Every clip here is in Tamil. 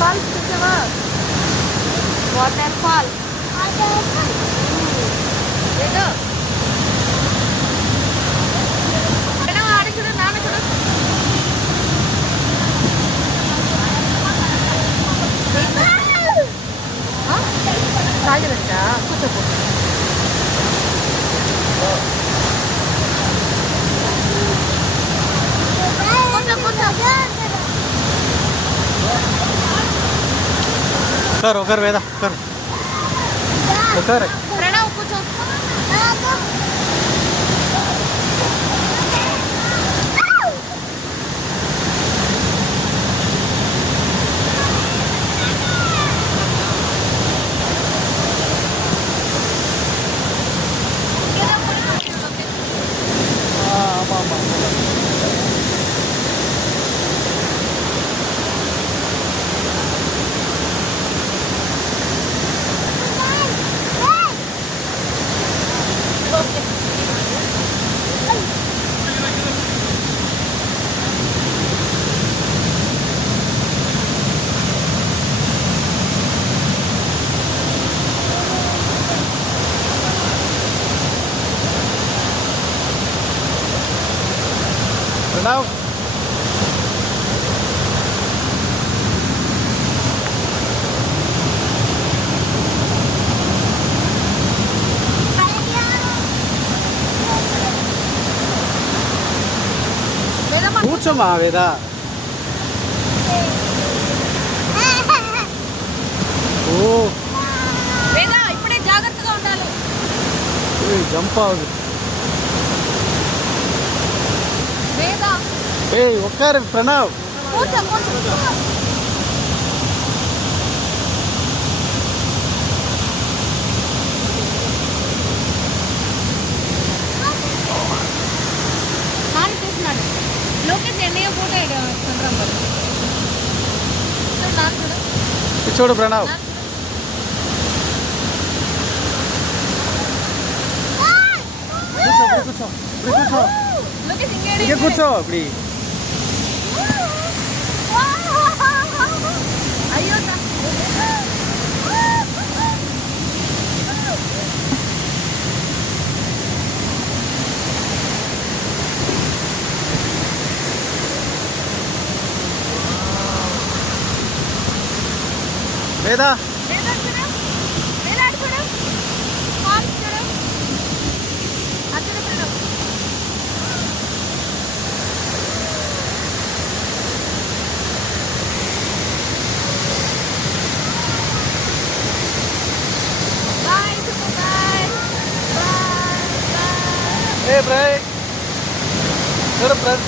ఫాల్స్ చూసావా? వాటర్ ఫాల్ ఏదో ఆడ చూడు, నాన్న చూడు. తాగదంట, కూర్చోపో. कर कर वेदा कर कर प्रणव पूछो प्रणव కూర్చోమా వేదా. ఓ వేదా ఇప్పుడే జాగ్రత్తగా ఉండాలి. జంప్ ఆగు. వేదా ఒక్కరు ప్రణవ్ కూర్చో కూర్చో. నాన్న చూస్తున్నాడు. లోకేష్ ఎన్నయ్య ఫోటో చంద్రమ్మ చూడు ప్రణవ్. కూర్చో కూర్చో కూర్చో ఇక కూర్చో ఇప్పుడు. అయ్యో వేదా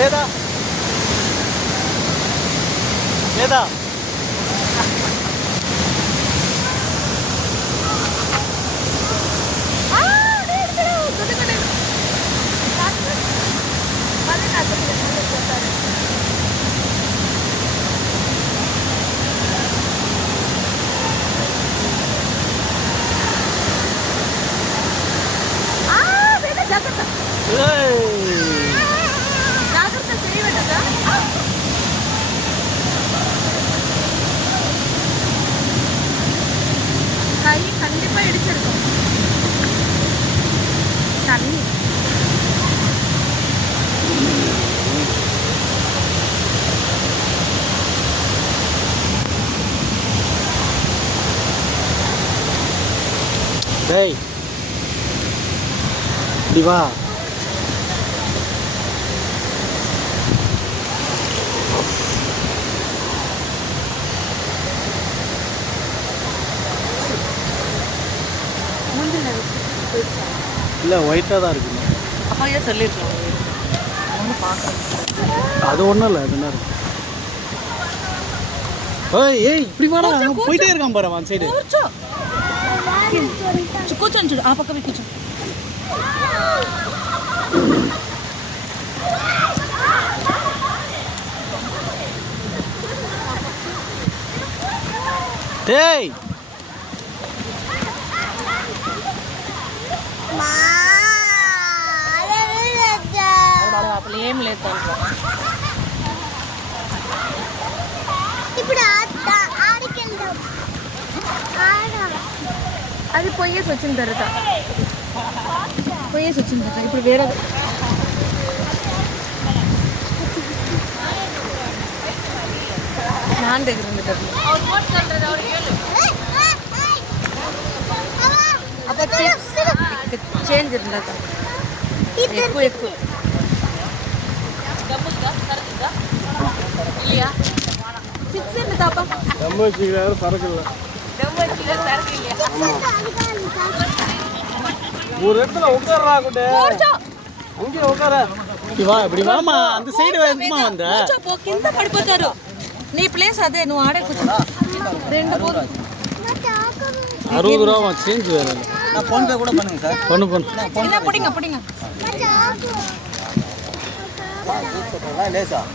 వేదా వేదా జాగ్రత్త చేయబడ్డదా? கை கண்டிப்பா இடிச்சிருக்கும். தண்ணி டேய் இப்படி வா. இல்லை ஒயிட்டாக தான் இருக்குங்க. அப்பா ஏன் சொல்லிருக்கலாம் ஒன்று பார்க்குறேன். அது ஒன்றும் இல்லை, அது என்ன இருக்கு. ஏய் இப்படி வாடா, போயிட்டே இருக்கான் பாரு அந்த சைடு. కూర్చొని చూడు, ఆ పక్క పోయి కూర్చో. டேய் అసలు ఏం లేదు. ఇప్పుడు అది పొయ్యేసి వచ్చిన తర్వాత ఇప్పుడు వేరే నాన్న దగ్గర ఉంది కదా అబ్బా చిప్స్ చేంజ్ ఇరుందా ఎక్కువ ఎక్కువ చిప్స్ ఎంత తప్ప కింద పడిపోతారు నీ ప్లేస్ అదే నువ్వు ఆడే కూర్చో 60 ரூபா சேஞ்ச் வேற நான் ஃபோன் பே கூட பண்ணுங்க சார் என்ன புடிங்க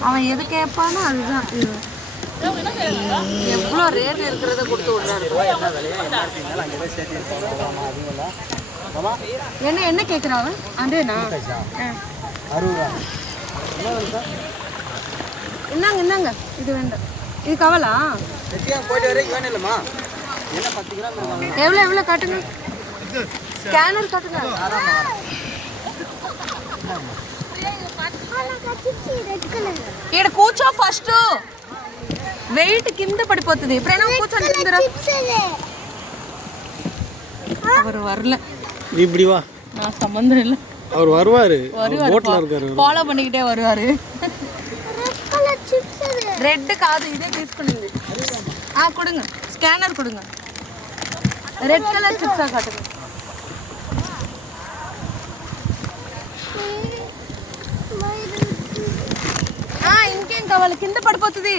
அவன் எது கேட்பானோ அதுதான் எவ்வளோ ரேட் இருக்கிறத கொடுத்து விடுறாரு என்ன கேட்குறான் அவன் அதேண்ணா இந்தாங்க இது வேண்டாம் இது கவலா எவ்வளோ காட்டுங்க ஸ்கேனர் காட்டுங்க ఇక్కడ కూర్చో ఫస్ట్ వెయిట్ కింద పడిపోతుంది ఎప్పుడైనా కూర్చొని తిందరా அவர் வரல இப்படி வா நான் சம்பந்தம் இல்ல அவர் வருவாரு போட்ல இருக்காரு ஃபாலோ பண்ணிக்கிட்டே வருவாரு ரெட் காது இதே తీసుకునింది கொடுங்க ஸ்கேனர் கொடுங்க రెడ్ కలర్ చిప్స్ కాட்டுங்க ఇంకేం కావాలి కింద పడిపోతుంది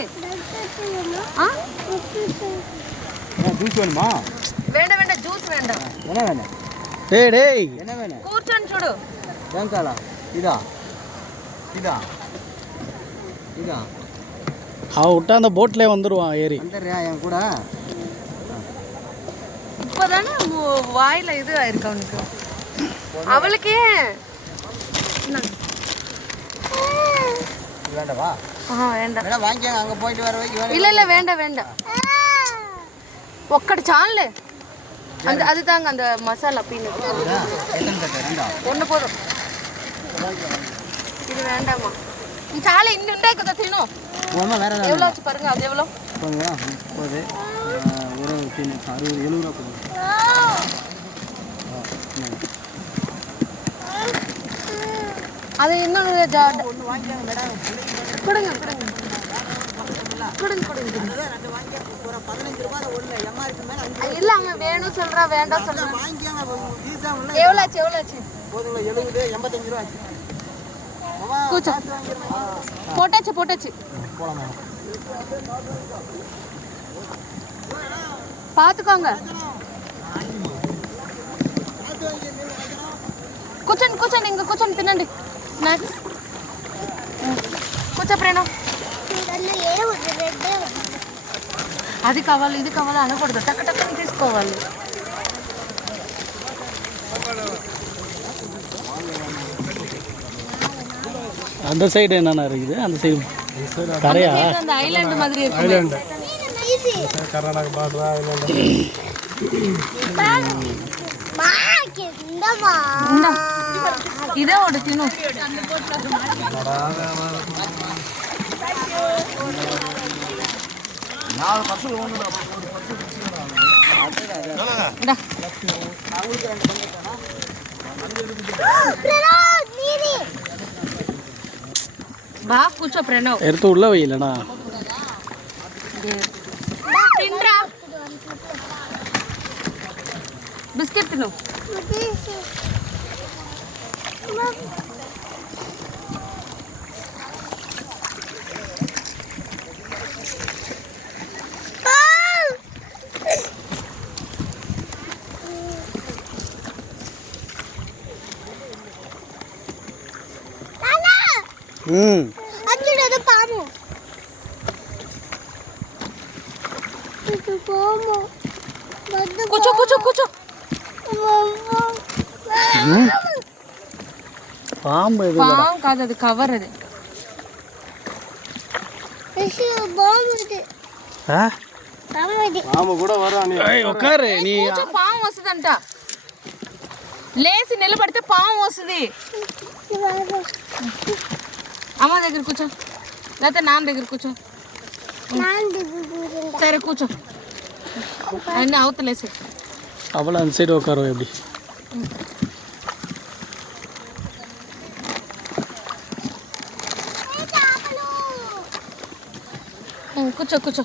జ్యూస్ వేணுமா వేണ്ട జ్యూస్ వేണ്ട டேய் కూర్చొని చూడు ఏం కావాలా ఇదా அவன் விட்டா அந்த போட்லேயே வந்துடுவான் ஏறி வந்துடுறியா என் கூட இப்போதானே வாயில இது ஆயிருக்கு அவனுக்கு அவளுக்கே வேண்டவா வேண்டாம் வாங்கிக்க அங்கே போயிட்டு வர வைக்க இல்லை வேண்டாம் ఒక్కటి చాలులే అది தாங்க அந்த மசாலா பீனு ஒன்று போதும் இது வேண்டாமா చాలా ఇన్ని ఉంటాయి కదా తిను எவ்வளோ ஆச்சு பாருங்க அது எவ்வளோ 30 70 ரூபா அது இன்னொன்று கொடுங்க இல்லை அவன் வேணும் சொல்கிறா வேண்டாம் சொல்கிறான் எவ்வளோ ஆச்சு கூச்சா போட்டாச்சு பார்த்துக்கோங்க కూర్చొని ఇంకా కూర్చొని తినండి స్నాక్స్ కూర్చో ప్రేణం అది కావాలి ఇది కావాలి అనకూడదు టక్కని తీసుకోవాలి அந்த சைடு என்னென்ன இருக்குது அந்த சைடு கரையா அந்த ஐலாண்ட் மாதிரி இருக்கு கர்நாடக பார்டரா இதே ஒரு தின்னு బా కూర్చో ప్రణవ్ எடுத்து உள்ள வையிலனா తిండ్రా బిస్కెట్ తిను అచ్చుడు పాము కూర్చో பாம்பு பாம்பு காது அது கவர் அது பாம்பு இது. பாம்பு கூட வரும் நீ உட்காரு நீ కూర్చో పాము వస్తుందంట లేచి నిలబడితే పాము వస్తుంది இது பாரு. అమ్మ దగ్గర కూర్చో లేకపోతే నాన్న దగ్గర కూర్చో நான் திடீர்னு సరే కూర్చో అన్నీ అవతలేసి அவளை அந்த சைடு உட்காரும் எப்படி కూర్చో కూర్చో